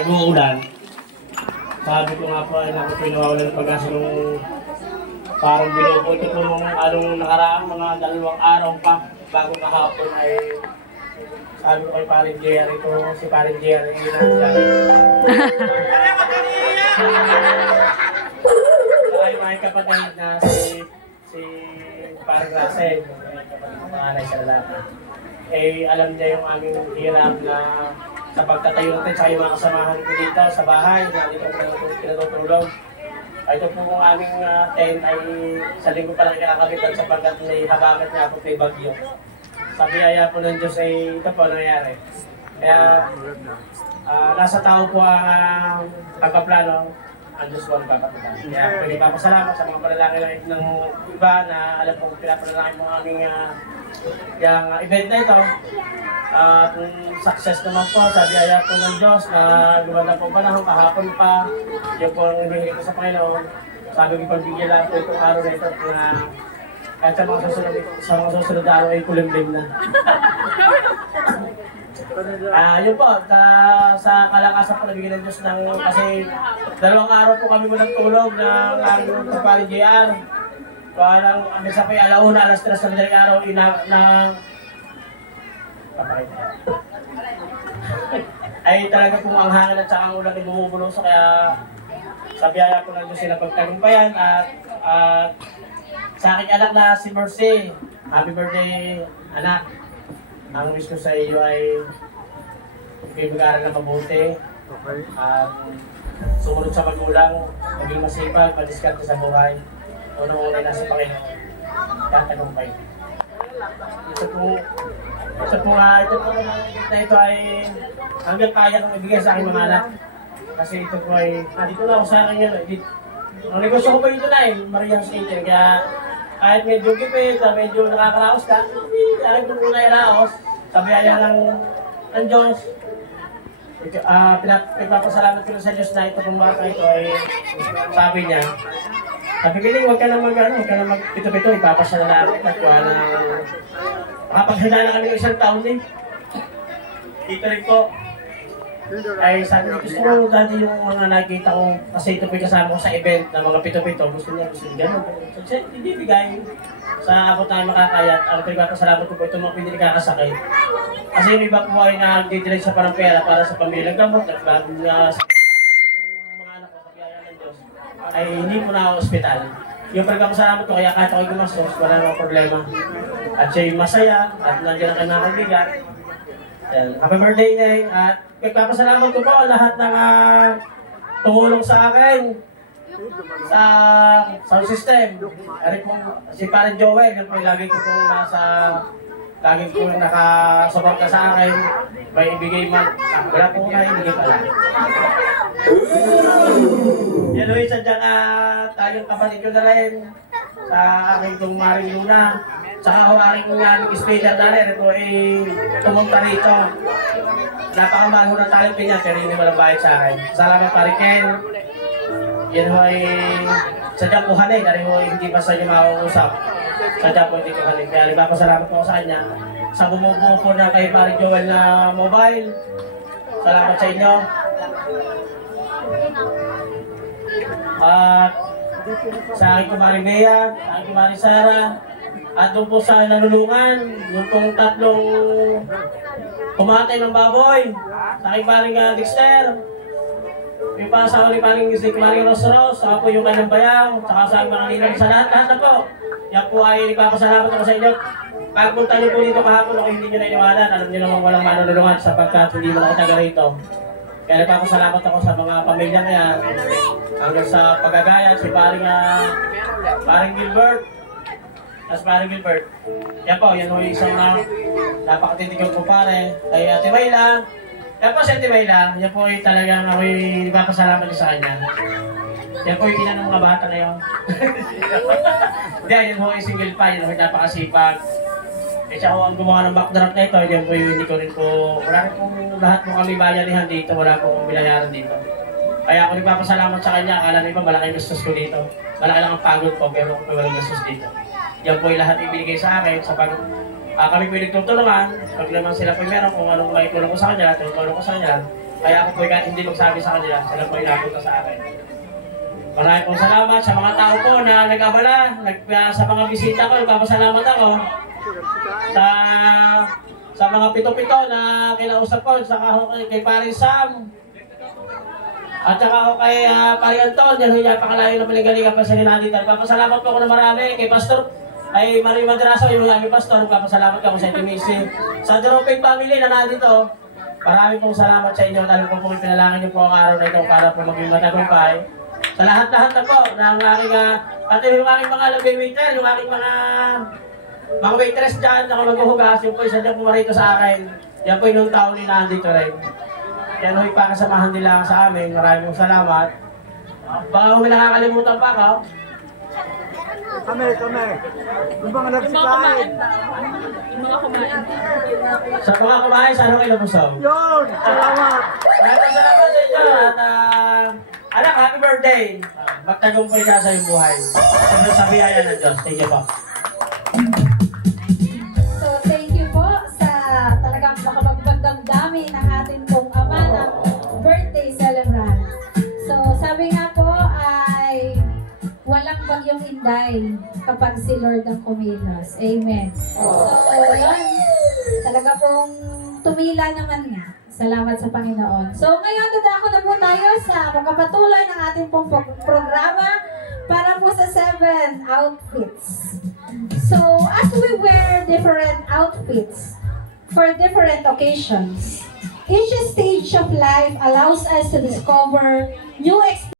nag-uulan. Sabi ko nga po ay naku po nawawalan ng pag-asa nung parang binubo. Ito po nung anong nakaraang mga 2 araw pa bago kahapon ay sabi ko kay Parin Jerry ito, si Parin Jerry ay nandiyan. Ay mga kapatid na si Parin Russell, panganay sa lalaki. Eh alam niya yung aming hirap na sa pagtatayo natin sa yung mga kasamahan ko dito sa bahay na dito pinatutulog. Ito po kung aming tent ay sa linggo pa lang kinakabitan sapagkat may habagat niya ako may bagyo. Sa biyaya po ng Diyos ay ito po nangyari. Kaya nasa tao po ang pagpaplano, ang Diyos po ang pagpaplano. Kaya pwede papasalamat sa mga panalangin ng iba na alam po pinapanalangin mo aming yung event na ito. Success naman po sa biyaya po ng Diyos na gumanda po panahon kahapon pa. Yung po ang hinihingi ko sa Panginoon. Sabi ko pagbigyan lang po itong araw na ito na kahit sa mga susunod na araw ay kulimlim na. Yun po, sa kalakasan po nabigyan ng Diyos ng kasi 2 araw po kami munang tulog ng aming kapali JR. Parang sa pa alauna, alas 3 ng madaling araw ay talaga pong ang hangin at saka ang ulan ay bumubulo so kaya sa biyaya ko lang doon sila pagtagumpayan at sa aking anak na si Mercy, happy birthday anak. Ang wish ko sa iyo ay kayo mag-aaral na mabuti at sumunod sa magulang, maging masipag, madiskarte sa buhay. Unang-una nasa Panginoon, tatagumpay. Ito po na ito ay hanggang kaya kong ibigay sa aking mga anak. Kasi ito po ay, dito na ako sa akin yan. Ang negosyo ko pa dito na Maria's Kitchen. Kaya kahit medyo gipit, medyo nakakaraos ka, alam ko muna iraos. Sa biyaya ng Diyos. Pinapasalamat ko sa Diyos na ito kung baka ito ay sabi niya. Sabi ko huwag ka na mag-pito-pito, ipapasya na natin at kuha na makapaghina na kami ng 1 taon Dito rin po, ay sabi ko, gusto ko dati yung mga nakita ko, kasi ito po yung kasama ko sa event na mga pito-pito, gusto niya gano'n. So, hindi bigay sa ako tayo makakayat. Ang pinagpapasalamat ko po ito mga pinili kakasakit. Kasi yung iba po ay nag-direct sa parang pera para sa pamilya gamot at bago na sa mga anak ko sa biyaya ng Diyos ay hindi po na ospital. Yung pinagpapasalamat ko kaya kahit ako'y gumastos, wala namang problema. At siya'y masaya at nandiyan ang kanyang kaibigan. Happy birthday, Neng. At nagpapasalamat ko po lahat ng tumulong sa akin sa sound system. Ari po, si Parang Joel, yun po lagi ko pong lagi po nakasuporta sa akin. May ibigay man. Wala po nga, ibigay pala. Yan rin, sadyang tayong kapatid ko na rin sa aking itong Maring Luna. Saka hawarin ko nga ng speaker na rin. Ito ay tumunta rito. Napakamahal ko ng talent niya, pero hindi walang bayad sa akin. Salamat pa rin, Ken. Yan ho ay sadyang ko halig. Dari ho hindi pa sa inyo makausap. Sadyang po hindi ko halig. Kaya nagpapasalamat po sa kanya. Sa bumubuo po na kay Paring Joel na mobile. Salamat sa inyo. At sa aking kumaring Bea, sa aking kumaring Sara, at doon po sa nalulungan, yung pong 3 kumatay ng baboy, sa aking paring Dexter, yung pasawa ni paring Rosaros, saka po yung kanyang bayang, saka sa aking mga ninang sa lahat na po. Yan po ay nagpapasalamat ako sa inyo. Pagpunta niyo po dito kahapon ako hindi nyo nainiwanan, alam niyo naman walang manunulungan sapagkat hindi mo ako taga rito. Kaya nagpapasalamat ako sa mga pamilya niya hanggang sa pagagaya, si paring Gilbert. As Paring Gilbert. Yan po, yan po yung isang napakatitigang ko pare. Kay Ate Mayla. Yan po si Ate Mayla. Yan po yung talagang ako'y nagpapasalamat sa kanya. Yan po yung ina ng mga bata na yun. Hindi, yan po yung single pa. Yan po yung napakasipag. Eh siya ko ang gumawa ng backdrop na ito. Yan po yung hindi ko rin po. Wala rin po lahat po kami bayanihan dito. Wala po kong binayaran dito. Kaya ako nagpapasalamat sa kanya. Akala nyo ba malaking gastos ko dito. Malaki lang ang pagod ko pero ako walang gastos dito. Yan po yung lahat ibinigay sa akin sa pag kami po yung nagtutulungan. Pag naman sila po meron kung anong may tulong ko sa kanya, tutulong ko sa kanya. Kaya ako po kahit hindi magsabi sa kanila, sila po inapunta sa akin. Maraming pong salamat sa mga tao po na nag-abala, sa mga bisita ko, nagpapasalamat ako. Sa mga pito-pito na kinausap ko, saka kay Paring Sam. At saka ako kay Paring Anton, yan yung napakalayo na paligalingan pa sa ninaditan. Nagpapasalamat po ako na marami kay Pastor, ay Marie Madraso, yung aming pastor, nagpapasalamat ako sa Timisi. Sa Droping family na nandito, maraming pong salamat sa inyo. Dahil po pinalangin niyo po ang araw na ito para po maging matagumpay. Sa lahat-lahat na po, ng aking, pati yung aking mga waiter, yung aking mga waitress dyan, ako maghuhugas, yung po isa dyan pumarito sa akin. Yan po yung tao ni nandito rin. Yan ho, ipakasamahan nila sa amin. Maraming salamat. Baka kung may nakakalimutan pa ako. Kami. Yung mga nagsikain. Yung mga kumain. Sa mga kumain, sana kayo napusaw. Yun! Salamat! Maraming salamat sa inyo at anak, happy birthday! Magtagumpay ka sa iyong buhay. Sa biyaya ng Diyos. Thank you po. So, thank you po sa talagang nakapagpagdamdami ng ating pong ama ng birthday celebrant. So, sabi nga po ay walang bagyong inday kapag si Lord ang kumilos. Amen. So, yun. Talaga pong tumila naman nga. Salamat sa Panginoon. So, ngayon, dadako na po tayo sa magkapatuloy ng ating pong programa para po sa 7 outfits. So, as we wear different outfits for different occasions, each stage of life allows us to discover new experiences